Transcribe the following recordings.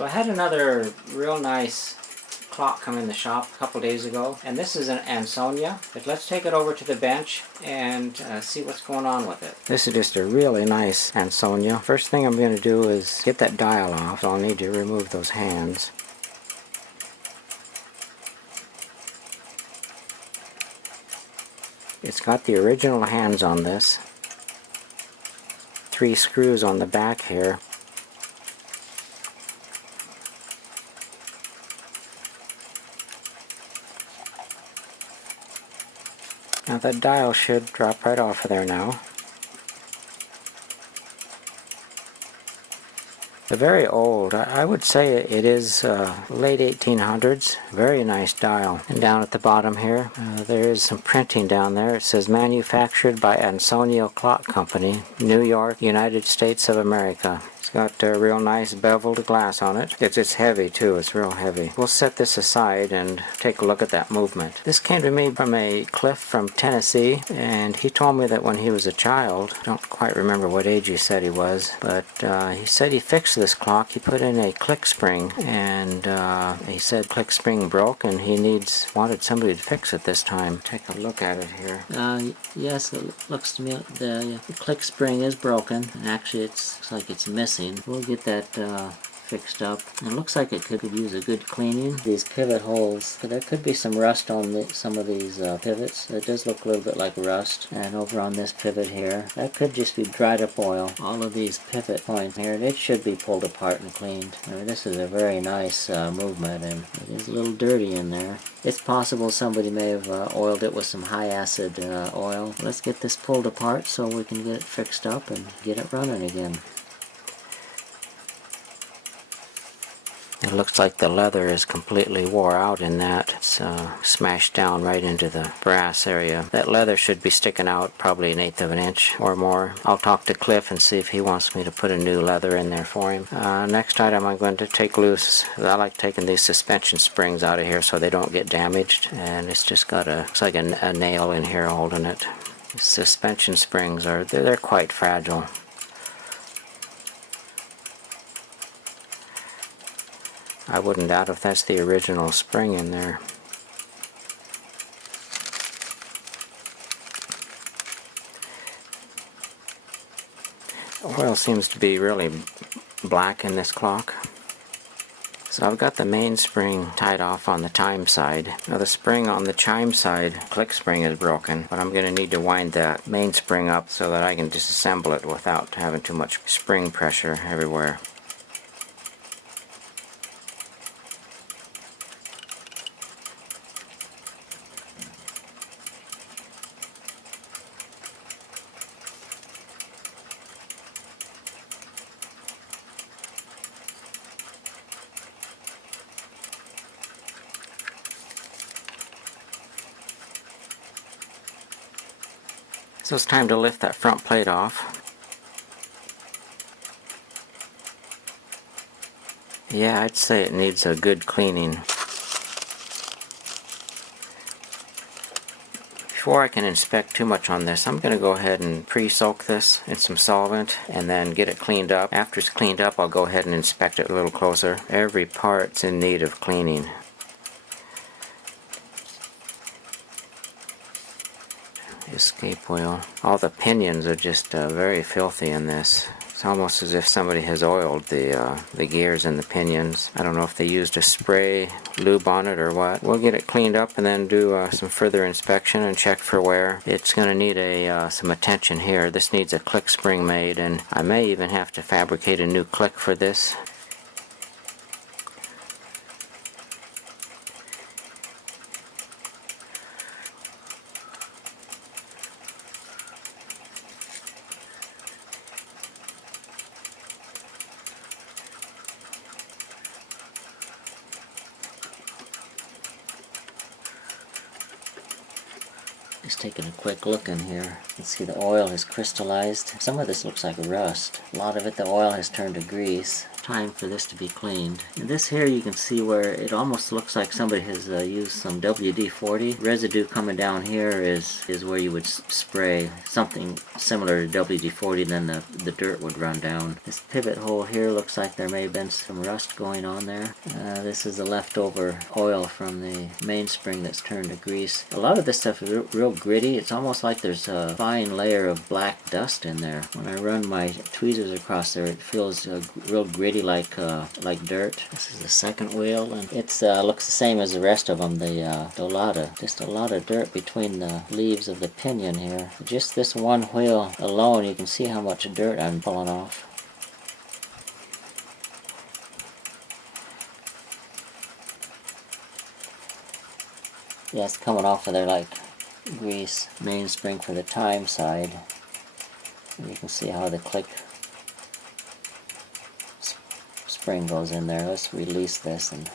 So I had another real nice clock come in the shop a couple days ago, and this is an Ansonia, but let's take it over to the bench and see what's going on with it. This is just a really nice Ansonia. First thing I'm going to do is get that dial off, so I'll need to remove those hands. It's got the original hands on this, 3 screws on the back here. Now that dial should drop right off of there now. They're very old. I would say it is late 1800s. Very nice dial. And down at the bottom here, there is some printing down there. It says manufactured by Ansonia Clock Company, New York, United States of America. It's got real nice beveled glass on it. It's heavy too. It's real heavy. We'll set this aside and take a look at that movement. This came to me from a Cliff from Tennessee, and he told me that when he was a child, I don't quite remember what age he said he was, but he said he fixed this clock. He put in a click spring, and he said click spring broke and he wanted somebody to fix it this time. Take a look at it here. Yes, it looks to me like the click spring is broken, and actually it looks like it's missing. We'll get that fixed up. It looks like it could use a good cleaning. These pivot holes, there could be some rust on some of these pivots. It does look a little bit like rust. And over on this pivot here, that could just be dried up oil. All of these pivot points here, they should be pulled apart and cleaned. I mean, this is a very nice movement, and it is a little dirty in there. It's possible somebody may have oiled it with some high acid oil. Let's get this pulled apart so we can get it fixed up and get it running again. It looks like the leather is completely wore out in that. It's smashed down right into the brass area. That leather should be sticking out probably 1/8 of an inch or more. I'll talk to Cliff and see if he wants me to put a new leather in there for him. Next item I'm going to take loose. I like taking these suspension springs out of here so they don't get damaged. And it's just got looks like a nail in here holding it. The suspension springs they're quite fragile. I wouldn't doubt if that's the original spring in there. Oil seems to be really black in this clock. So I've got the main spring tied off on the chime side. Now the spring on the chime side, click spring, is broken, but I'm going to need to wind that main spring up so that I can disassemble it without having too much spring pressure everywhere. So it's time to lift that front plate off. Yeah, I'd say it needs a good cleaning. Before I can inspect too much on this, I'm going to go ahead and pre-soak this in some solvent and then get it cleaned up. After it's cleaned up, I'll go ahead and inspect it a little closer. Every part's in need of cleaning. Escape wheel. All the pinions are just very filthy in this. It's almost as if somebody has oiled the gears and the pinions. I don't know if they used a spray lube on it or what. We'll get it cleaned up and then do some further inspection and check for wear. It's going to need some attention here. This needs a click spring made, and I may even have to fabricate a new click for this. Just taking a quick look in here. You can see the oil has crystallized. Some of this looks like rust. A lot of it, the oil has turned to grease. time for this to be cleaned. And this here you can see where it almost looks like somebody has used some WD-40. Residue coming down here is where you would spray something similar to WD-40, then the dirt would run down. This pivot hole here looks like there may have been some rust going on there. This is the leftover oil from the mainspring that's turned to grease. A lot of this stuff is real gritty. It's almost like there's a fine layer of black dust in there. When I run my tweezers across there, it feels real gritty like dirt. This is the second wheel, and it looks the same as the rest of them. Just a lot of dirt between the leaves of the pinion here. Just this one wheel alone, you can see how much dirt I'm pulling off. Yeah, it's coming off of there like grease. Mainspring for the time side. And you can see how the click spring goes in there. Let's release this and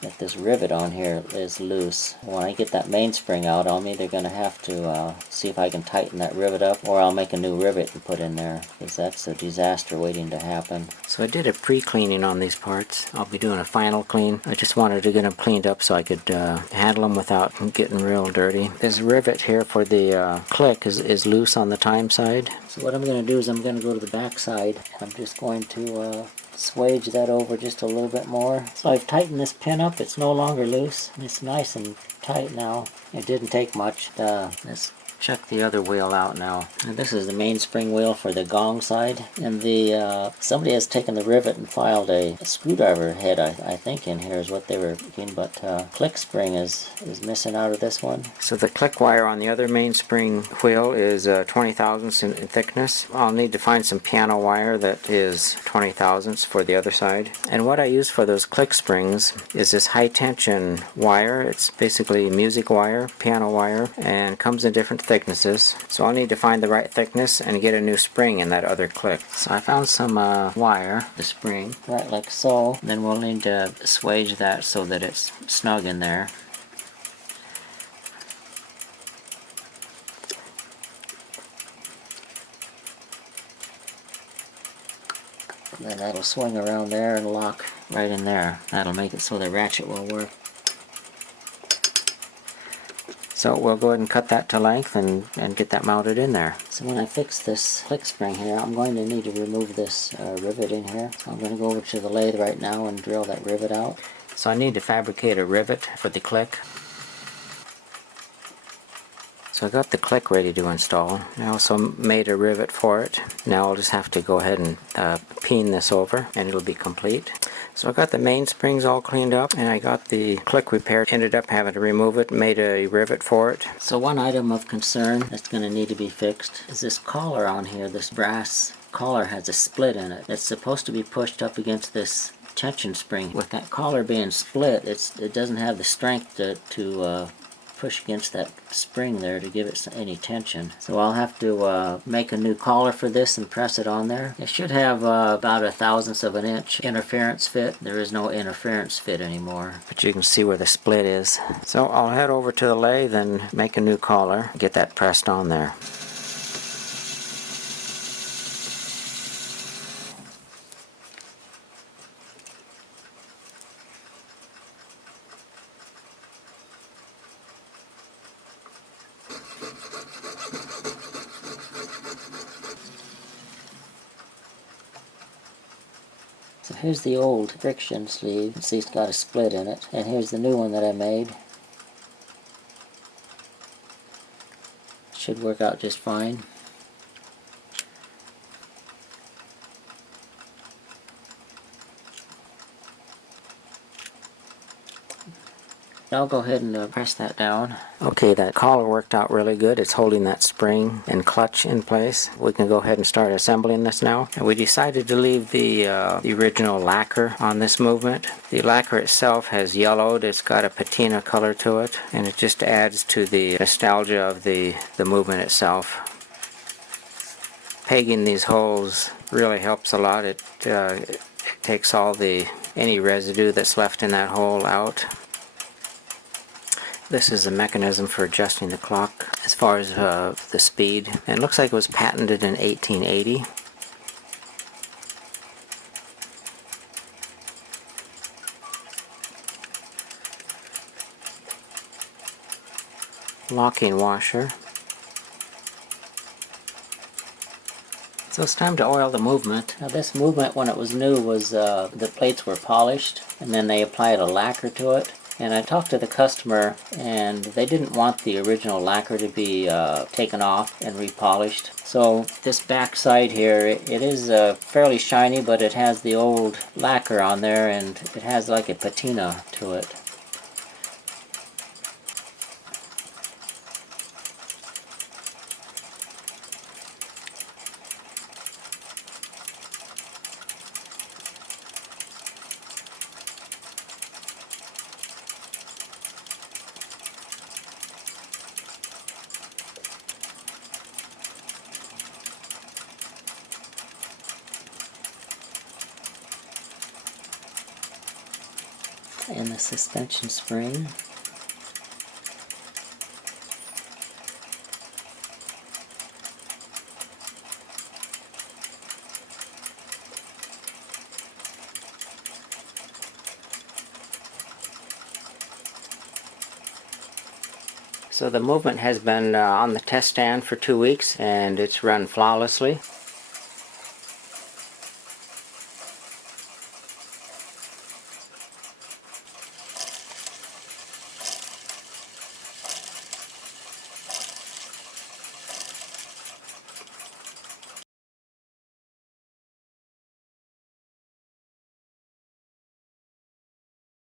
that this rivet on here is loose. When I get that mainspring out, I'm either going to have to see if I can tighten that rivet up, or I'll make a new rivet and put in there, because that's a disaster waiting to happen. So I did a pre-cleaning on these parts. I'll be doing a final clean. I just wanted to get them cleaned up so I could handle them without getting real dirty. This rivet here for the click is loose on the time side. So what I'm going to do is I'm going to go to the back side. I'm just going to swage that over just a little bit more. So I've tightened this pin up. It's no longer loose. It's nice and tight now. It didn't take much. Let's check the other wheel out now. And this is the mainspring wheel for the gong side. And somebody has taken the rivet and filed a screwdriver head, I think, in here is what they were thinking, but click spring is missing out of this one. So the click wire on the other mainspring wheel is 20 thousandths in thickness. I'll need to find some piano wire that is 20 thousandths for the other side. And what I use for those click springs is this high tension wire. It's basically music wire, piano wire, and comes in different thicknesses. So I'll need to find the right thickness and get a new spring in that other click. So I found some wire, the spring, right like so. Then we'll need to swage that so that it's snug in there. Then that'll swing around there and lock right in there. That'll make it so the ratchet will work. So we'll go ahead and cut that to length and get that mounted in there. So when I fix this click spring here, I'm going to need to remove this rivet in here. So I'm going to go over to the lathe right now and drill that rivet out. So I need to fabricate a rivet for the click. So I got the click ready to install. I also made a rivet for it. Now I'll just have to go ahead and peen this over and it'll be complete. So I got the mainsprings all cleaned up and I got the click repaired. Ended up having to remove it, made a rivet for it. So one item of concern that's going to need to be fixed is this collar on here. This brass collar has a split in it. It's supposed to be pushed up against this tension spring. With that collar being split, it doesn't have the strength to push against that spring there to give it any tension. So I'll have to make a new collar for this and press it on there. It should have about 1/1000th of an inch interference fit. There is no interference fit anymore, but you can see where the split is. So I'll head over to the lathe and make a new collar, get that pressed on there. So here's the old friction sleeve. You can see it's got a split in it. And here's the new one that I made. Should work out just fine. I'll go ahead and press that down. Okay, that collar worked out really good. It's holding that spring and clutch in place. We can go ahead and start assembling this now. And we decided to leave the original lacquer on this movement. The lacquer itself has yellowed. It's got a patina color to it, and it just adds to the nostalgia of the movement itself. Pegging these holes really helps a lot. It takes all any residue that's left in that hole out. This is the mechanism for adjusting the clock as far as the speed. And it looks like it was patented in 1880. Locking washer. So it's time to oil the movement. Now this movement, when it was new, was the plates were polished and then they applied a lacquer to it. And I talked to the customer and they didn't want the original lacquer to be taken off and repolished. So this back side here, it is fairly shiny, but it has the old lacquer on there and it has like a patina to it. And the suspension spring. So the movement has been on the test stand for 2 weeks and it's run flawlessly.